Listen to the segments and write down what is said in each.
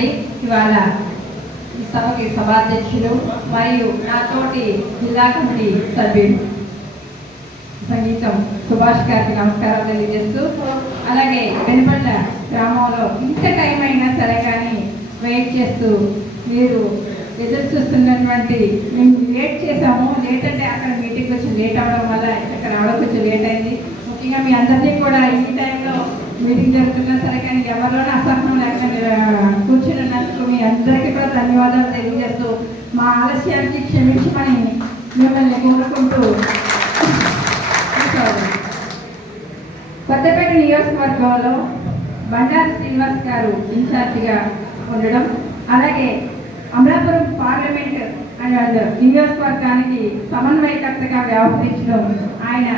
అండి. ఇవాళ ఈ సభకి సభాధ్యక్షులు మరియు నాతోటి జిల్లా కమిటీ సభ్యులు సంగీతం సుభాష్ గారికి నమస్కారం తెలియజేస్తూ, అలాగే వెనుపల్ల గ్రామంలో ఇంత టైం అయినా సరే కానీ వెయిట్ చేస్తూ మీరు ఎదురు చూస్తున్నటువంటి మేము లేట్ చేసాము. లేట్ అంటే అక్కడ మీటింగ్ వచ్చి లేట్ అవ్వడం వల్ల ఇక్కడ రావడం కొంచెం లేట్ అయింది. ముఖ్యంగా మీ అందరినీ కూడా ఈ టైంలో మీటింగ్ జరుగుతున్నా సరే కానీ ఎవరిలోనే అసహనం లేకుండా కూర్చున్నందుకు మీ అందరికీ కూడా ధన్యవాదాలు తెలియజేస్తూ మా ఆలస్యానికి క్షమించమని మిమ్మల్ని కోరుకుంటూ, కొత్తపేట నియోజకవర్గంలో బండారు శ్రీనివాస్ గారు ఇన్ఛార్జిగా ఉండడం, అలాగే అమలాపురం పార్లమెంట్ అండ్ నియోజకవర్గానికి సమన్వయకర్తగా వ్యవహరించడం, ఆయన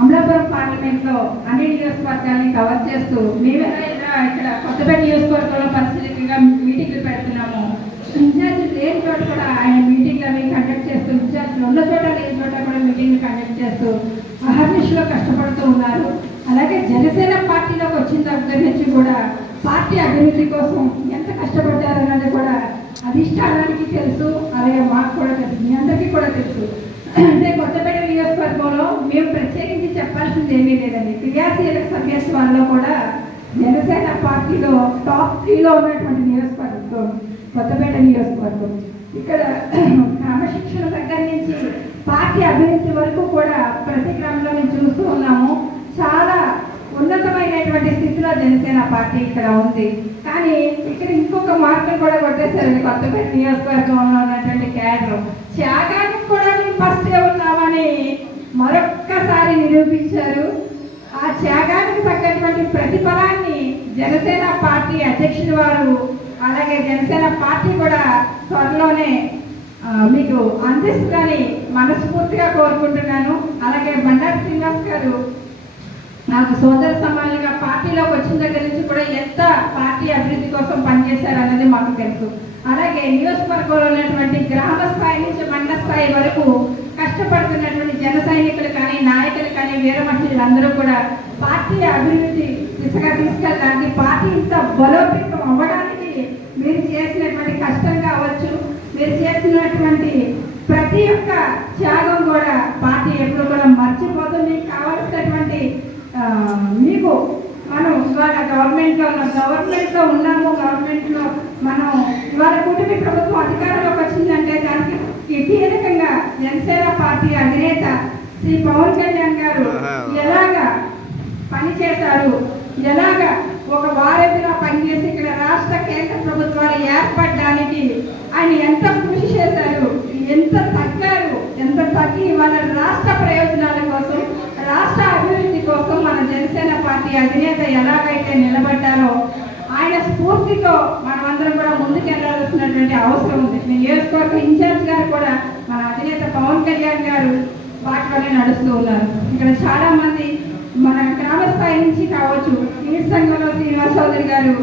అమలాపురం పార్లమెంట్లో అన్ని నియోజకవర్గాన్ని కవర్ చేస్తూ మేమైనా ఇక్కడ కొత్తపేట నియోజకవర్గంలో పరిశీలనగా మీటింగ్లు పెడుతున్నాము. ఇన్ఛార్జ్ లేని చోట కూడా ఆయన మీటింగ్లు అవి కండక్ట్ చేస్తూ, ఇన్ఛార్జ్లు ఉన్న చోట లేని చోట కూడా మీటింగ్లు కండక్ట్ చేస్తూ అహర్నిశలో కష్టపడుతూ ఉన్నారు. అలాగే జనసేన పార్టీలోకి వచ్చిన దగ్గర నుంచి కూడా పార్టీ అభివృద్ధి కోసం ఎంత కష్టపడ్డారన్నది కూడా అధిష్టానానికి తెలుసు, అలాగే మాకు కూడా తెలుసు, మీ అందరికీ కూడా తెలుసు. అంటే కొత్తపేట నియోజకవర్గంలో మేము ప్రత్యేకించి చెప్పాల్సింది ఏమీ లేదండి. క్రియాశీల సభ్యత్వాల్లో కూడా జనసేన పార్టీలో టాప్ 3లో ఉన్నటువంటి నియోజకవర్గం కొత్తపేట నియోజకవర్గం. ఇక్కడ క్రమశిక్షణ దగ్గర నుంచి పార్టీ అభివృద్ధి వరకు కూడా ప్రతి గ్రామంలో మేము చూస్తూ ఉన్నాము. చాలా ఉన్నతమైనటువంటి స్థితిలో జనసేన పార్టీ ఇక్కడ ఉంది. కానీ ఇక్కడ ఇంకొక మార్కులు కూడా కొట్టేశారండి. కొత్తపేట నియోజకవర్గంలో ఉన్నటువంటి క్యాడర్ త్యాగానికి కూడా మేము ఫస్టే ఉన్నామని మరొక్కసారి నిరూపించారు. ఆ త్యాగానికి తగ్గటువంటి ప్రతిఫలాన్ని జనసేన పార్టీ అధ్యక్షుల వారు, అలాగే జనసేన పార్టీ కూడా త్వరలోనే మీకు అందిస్తుందని మనస్ఫూర్తిగా కోరుకుంటున్నాను. అలాగే బండారు శ్రీనివాస్ గారు నాకు సోదర సమానంగా పార్టీలోకి వచ్చిన దగ్గర నుంచి కూడా ఎంత పార్టీ అభివృద్ధి కోసం పనిచేశారన్నది మాకు తెలుసు. అలాగే నియోజకవర్గంలో ఉన్నటువంటి గ్రామ స్థాయి నుంచి మండల స్థాయి వరకు కష్టపడుతున్నటువంటి జన సైనికులు కానీ, నాయకులు కానీ, వీర మహిళలు అందరూ కూడా పార్టీ అభివృద్ధి దిశగా తీసుకెళ్ళడానికి, పార్టీ ఇంత బలోపేతం అవ్వడానికి మీరు చేసినటువంటి కష్టం కావచ్చు, మీరు చేసినటువంటి ప్రతి ఒక్క త్యాగం కూడా పార్టీ ఎప్పుడు కూడా మర్చిపోతుంది. మీకు కావాల్సినటువంటి మీకు మనం ఇవాళ గవర్నమెంట్లో ఉన్నాము. గవర్నమెంట్లో మనం ఇవాళ కూటమి ప్రభుత్వం అధికారంలోకి వచ్చిందంటే దానికి కీలకంగా జనసేన పార్టీ అధినేత శ్రీ పవన్ కళ్యాణ్ గారు ఎలాగా పనిచేశారు, ఎలాగా ఒక వారధిగా పనిచేసి ఇక్కడ రాష్ట్ర కేంద్ర ప్రభుత్వాలు ఏర్పడడానికి ఆయన ఎంత కృషి చేశారు, ఎంత తగ్గి వాళ్ళ రాష్ట్ర ప్రయోజనాల కోసం, రాష్ట్ర అభివృద్ధి కోసం మన జనసేన పార్టీ అధినేత ఎలాగైతే నిలబడ్డారో ఆయన స్ఫూర్తితో మనమందరం కూడా ముందుకెళ్లాల్సినటువంటి అవసరం ఉంది. నియోజకవర్గ ఇన్ఛార్జ్ గారు కూడా మన అధినేత పవన్ కళ్యాణ్ గారు వాటిలోనే నడుస్తూ ఉన్నారు. ఇక్కడ చాలా మంది మన గ్రామ స్థాయి నుంచి కావచ్చు, ఈ సంఘంలో శ్రీనివాస్ చౌదరి గారు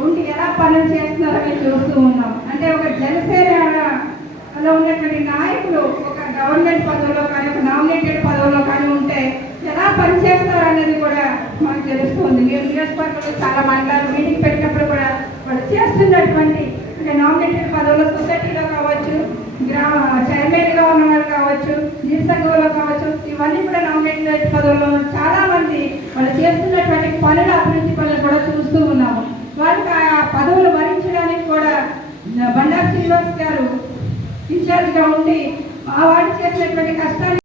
ఉండి ఎలా పనులు చేస్తున్నారో మేము చూస్తూ ఉన్నాం. అంటే ఒక జనసేనలో ఉన్నటువంటి నాయకులు ఒక గవర్నమెంట్ పదవిలో కానీ, ఒక నామినేటెడ్ పదవిలో కానీ ఉంటే ఎలా పనిచేస్తారు అనేది కూడా మనకు తెలుస్తుంది. మీరు నియోజకవర్గంలో చాలా మండలాలు మీటింగ్ పెట్టినప్పుడు కూడా వాళ్ళు చేస్తున్నటువంటి అంటే నామినేటెడ్ పదవులు సొసైటీలో కావచ్చు, గ్రామ చైర్మన్గా ఉన్న వాళ్ళు కావచ్చు, నీటి సంఘంలో కావచ్చు, ఇవన్నీ కూడా నామినేటెడ్ పదవుల్లో చాలా మంది వాళ్ళు చేస్తున్నటువంటి పనుల అభివృద్ధి పనులు కూడా చూస్తూ ఉన్నాము. వాళ్ళకి ఆ పదవులు భరించడానికి కూడా బండారు శ్రీనివాస్ గారు ఇన్ఛార్జ్గా ఉండి ఆ వాడు చేసినటువంటి కష్టాన్ని